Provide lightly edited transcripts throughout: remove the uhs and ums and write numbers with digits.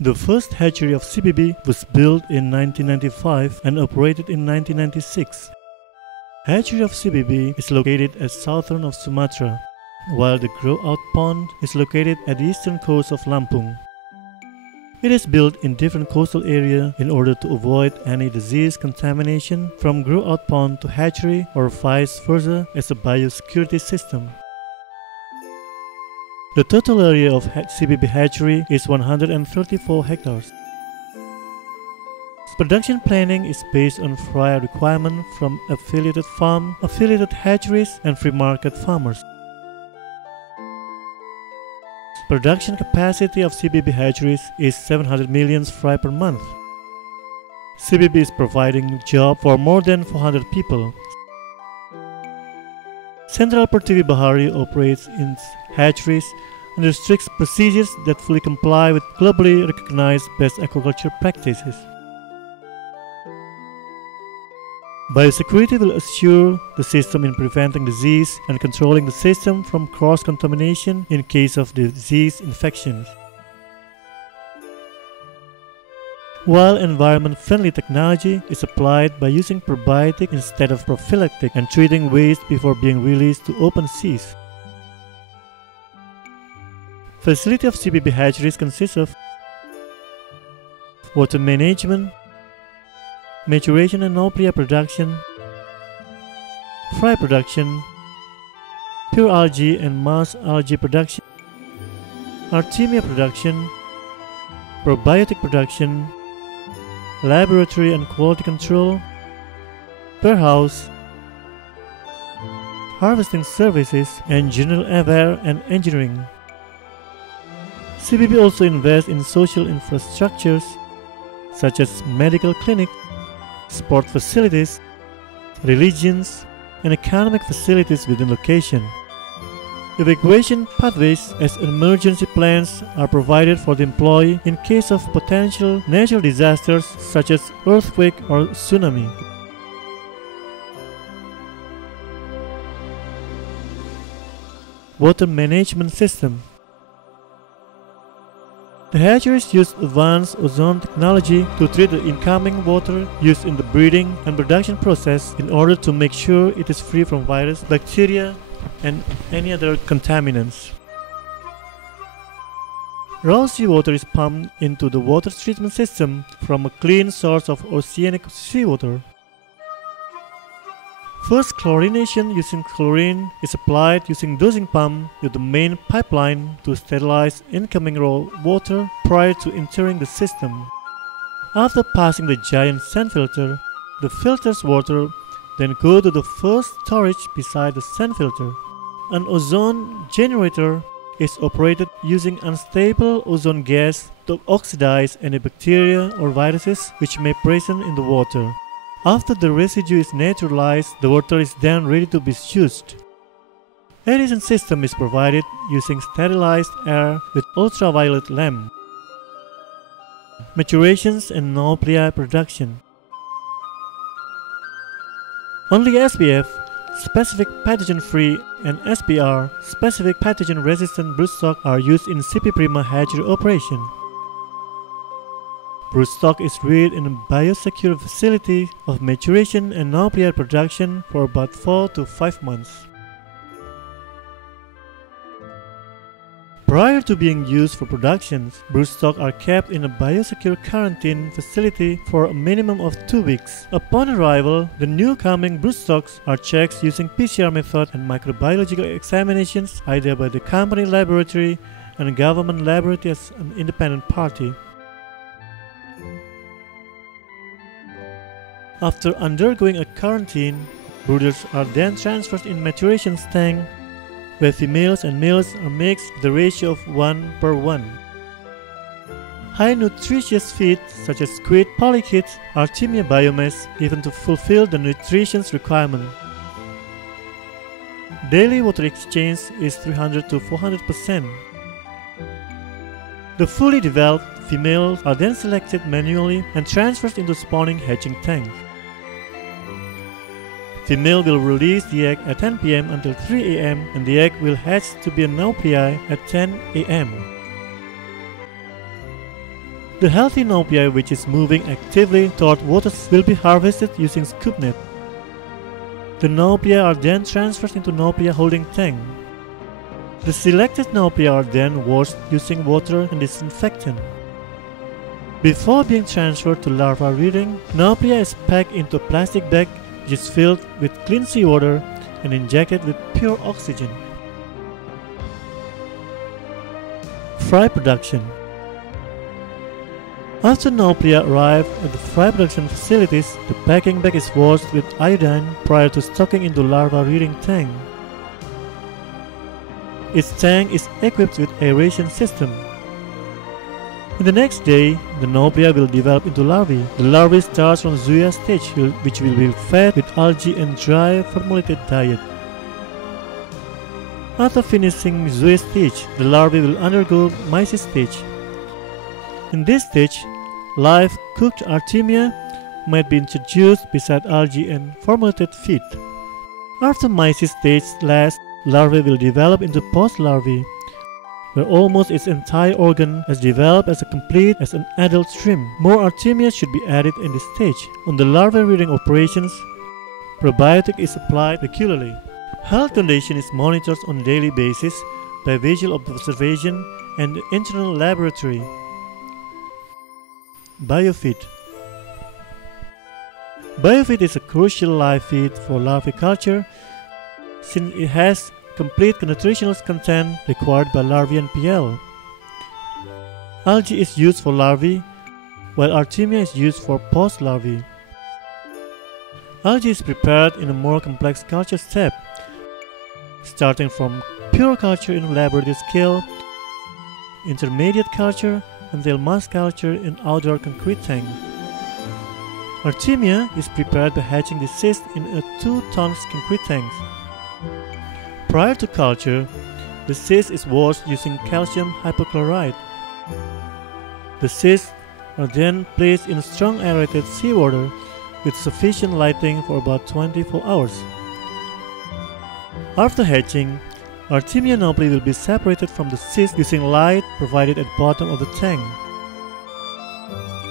The first hatchery of CPB was built in 1995 and operated in 1996. Hatchery of CPB is located at southern of Sumatra, while the grow-out pond is located at the eastern coast of Lampung. It is built in different coastal area in order to avoid any disease contamination from grow-out pond to hatchery or vice versa as a biosecurity system. The total area of CPB hatchery is 134 hectares. Production planning is based on prior requirement from affiliated farm, affiliated hatcheries, and free market farmers. Production capacity of CPB hatcheries is 700 million fry per month. CPB is providing job for more than 400 people. Central Pertiwi Bahari operates in hatcheries under strict procedures that fully comply with globally recognized best aquaculture practices. Biosecurity will assure the system in preventing disease and controlling the system from cross-contamination in case of disease infections. While environment-friendly technology is applied by using probiotic instead of prophylactic and treating waste before being released to open seas. Facility of CPB hatcheries consists of water management, maturation and noplia production, fry production, pure algae and mass algae production, artemia production, probiotic production, laboratory and quality control, warehouse, harvesting services, and general affair and engineering. CPB also invests in social infrastructures such as medical clinics, sport facilities, religions, and economic facilities within location. Evacuation pathways as emergency plans are provided for the employee in case of potential natural disasters such as earthquake or tsunami. Water management system. The hatcheries use advanced ozone technology to treat the incoming water used in the breeding and production process in order to make sure it is free from virus, bacteria, and any other contaminants. Raw seawater is pumped into the water treatment system from a clean source of oceanic seawater. First chlorination using chlorine is applied using dosing pump to the main pipeline to sterilize incoming raw water prior to entering the system. After passing the giant sand filter, the filter's water then go to the first storage beside the sand filter. An ozone generator is operated using unstable ozone gas to oxidize any bacteria or viruses which may present in the water. After the residue is neutralized, the water is then ready to be used. Aeration system is provided using sterilized air with ultraviolet lamp. Maturations and noplia production. Only SPF, specific pathogen-free, and SPR, specific pathogen-resistant broodstock are used in CP Prima hatchery operation. Broodstock is reared in a biosecure facility of maturation and noplia production for about 4 to 5 months. Prior to being used for productions, broodstock are kept in a biosecure quarantine facility for a minimum of 2 weeks. Upon arrival, the new coming broodstocks are checked using PCR method and microbiological examinations either by the company laboratory and government laboratory as an independent party. After undergoing a quarantine, brooders are then transferred in maturation tank, where females and males are mixed with the ratio of 1:1. High nutritious feed such as squid, polychaetes, artemia biomass given to fulfill the nutrition requirement. Daily water exchange is 300 to 400%. The fully developed females are then selected manually and transferred into spawning hatching tank. Female will release the egg at 10 p.m. until 3 a.m. and the egg will hatch to be a noplia at 10 a.m. The healthy Nauplia which is moving actively toward water will be harvested using scoop net. The Nauplia are then transferred into Nauplia holding tank. The selected Nauplia are then washed using water and disinfectant. Before being transferred to larva rearing, Nauplia is packed into a plastic bag which is filled with clean seawater and injected with pure oxygen. Fry production. After Nauplia arrive at the fry production facilities, the packing bag is washed with iodine prior to stocking into larva rearing tank. Its tank is equipped with aeration system. In the next day, the Nauplia will develop into larvae. The larvae starts from zoea stage, which will be fed with algae and dry formulated diet. After finishing zoea stage, the larvae will undergo mysis stage. In this stage, live cooked artemia might be introduced beside algae and formulated feed. After mysis stage lasts, larvae will develop into post-larvae, where almost its entire organ has developed as complete as an adult shrimp. More artemia should be added in this stage. On the larva rearing operations, probiotic is applied regularly. Health condition is monitored on a daily basis by visual observation and internal laboratory. Biofeed. Biofeed is a crucial live feed for larvae culture since it has complete nutritional content required by larvae and PL. Algae is used for larvae, while artemia is used for post-larvae. Algae is prepared in a more complex culture step, starting from pure culture in laboratory scale, intermediate culture, until mass culture in outdoor concrete tank. Artemia is prepared by hatching the cyst in a 2-ton concrete tank. Prior to culture, the cyst is washed using calcium hypochlorite. The cysts are then placed in strong aerated seawater with sufficient lighting for about 24 hours. After hatching, Artemia Nauplia will be separated from the cyst using light provided at the bottom of the tank.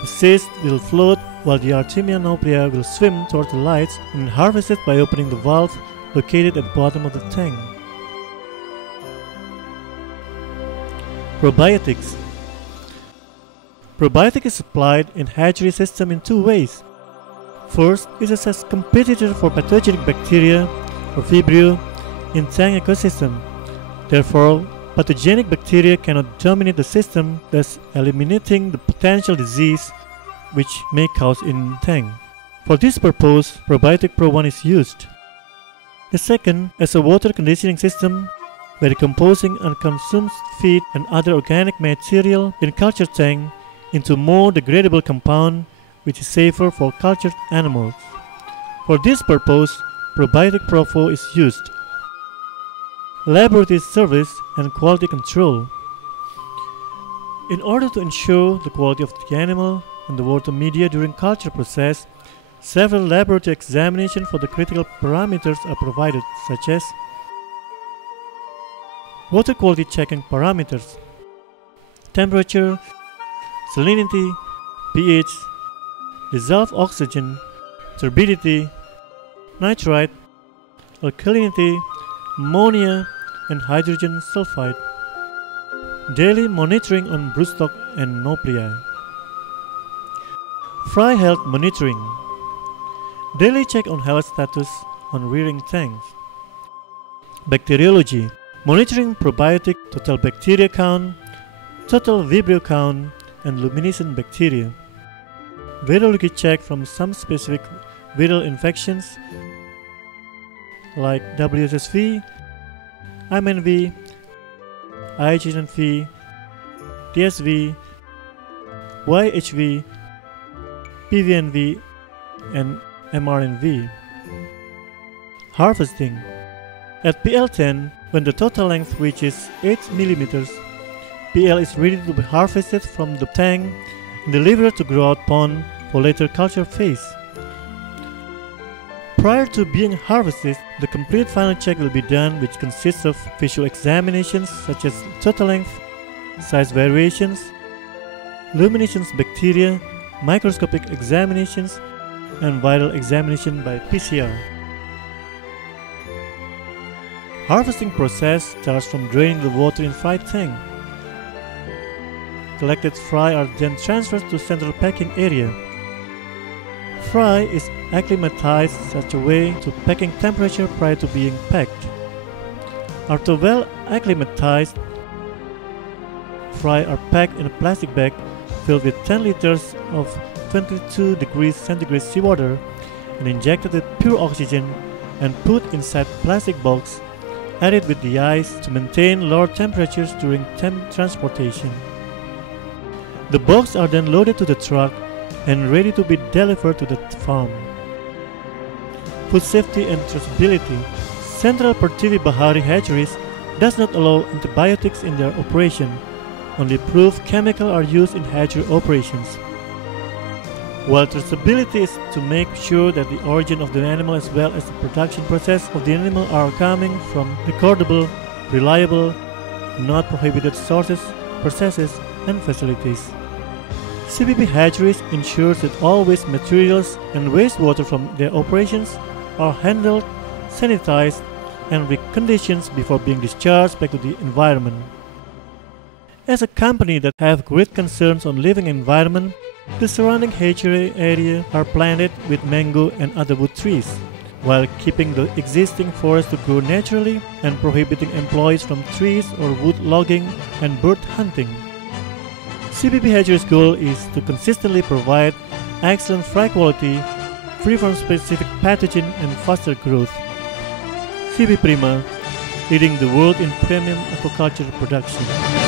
The cyst will float while the Artemia Nauplia will swim toward the lights and harvested by opening the valve located at the bottom of the tank. Probiotics. Probiotic is applied in hatchery system in 2 ways. First, it is as competitor for pathogenic bacteria or Vibrio in tank ecosystem. Therefore, pathogenic bacteria cannot dominate the system, thus eliminating the potential disease which may cause in tank. For this purpose, Probiotic Pro 1 is used. The second, as a water conditioning system by decomposing unconsumed feed and other organic material in culture tank into more degradable compound which is safer for cultured animals. For this purpose, Probiotic Pro 4 is used. Laboratory service and quality control. In order to ensure the quality of the animal and the water media during culture process, several laboratory examinations for the critical parameters are provided, such as water quality checking parameters, temperature, salinity, pH, dissolved oxygen, turbidity, nitrite, alkalinity, ammonia, and hydrogen sulfide. Daily monitoring on broodstock and Nauplia. Fry health monitoring. Daily check on health status on rearing tanks. Bacteriology. Monitoring probiotic total bacteria count, total Vibrio count, and luminescent bacteria. Virology check from some specific viral infections like WSSV, IMNV, IHNV, TSV, YHV, PVNV, and MRNV. Harvesting. At PL10, when the total length reaches 8 mm, PL is ready to be harvested from the tank and delivered to grow-out pond for later culture phase. Prior to being harvested, the complete final check will be done, which consists of visual examinations such as total length, size variations, luminescence bacteria, microscopic examinations, and viral examination by PCR. Harvesting process starts from draining the water in fry tank. Collected fry are then transferred to central packing area. Fry is acclimatized such a way to packing temperature prior to being packed. After well acclimatized, fry are packed in a plastic bag filled with 10 liters of 22 degrees centigrade seawater and injected with pure oxygen and put inside plastic box added with the ice to maintain lower temperatures during transportation. The boxes are then loaded to the truck and ready to be delivered to the farm. Food safety and traceability. Central Pertiwi Bahari hatcheries does not allow antibiotics in their operation. Only approved chemicals are used in hatchery operations. While traceability is to make sure that the origin of the animal as well as the production process of the animal are coming from recordable, reliable, not prohibited sources, processes, and facilities. CPB hatcheries ensures that all waste materials and wastewater from their operations are handled, sanitized, and reconditioned before being discharged back to the environment. As a company that have great concerns on living environment, the surrounding hatchery area are planted with mango and other wood trees, while keeping the existing forest to grow naturally and prohibiting employees from trees or wood logging and bird hunting. CPB hatchery's goal is to consistently provide excellent fry quality, free from specific pathogen and faster growth. CPB Prima, leading the world in premium aquaculture production.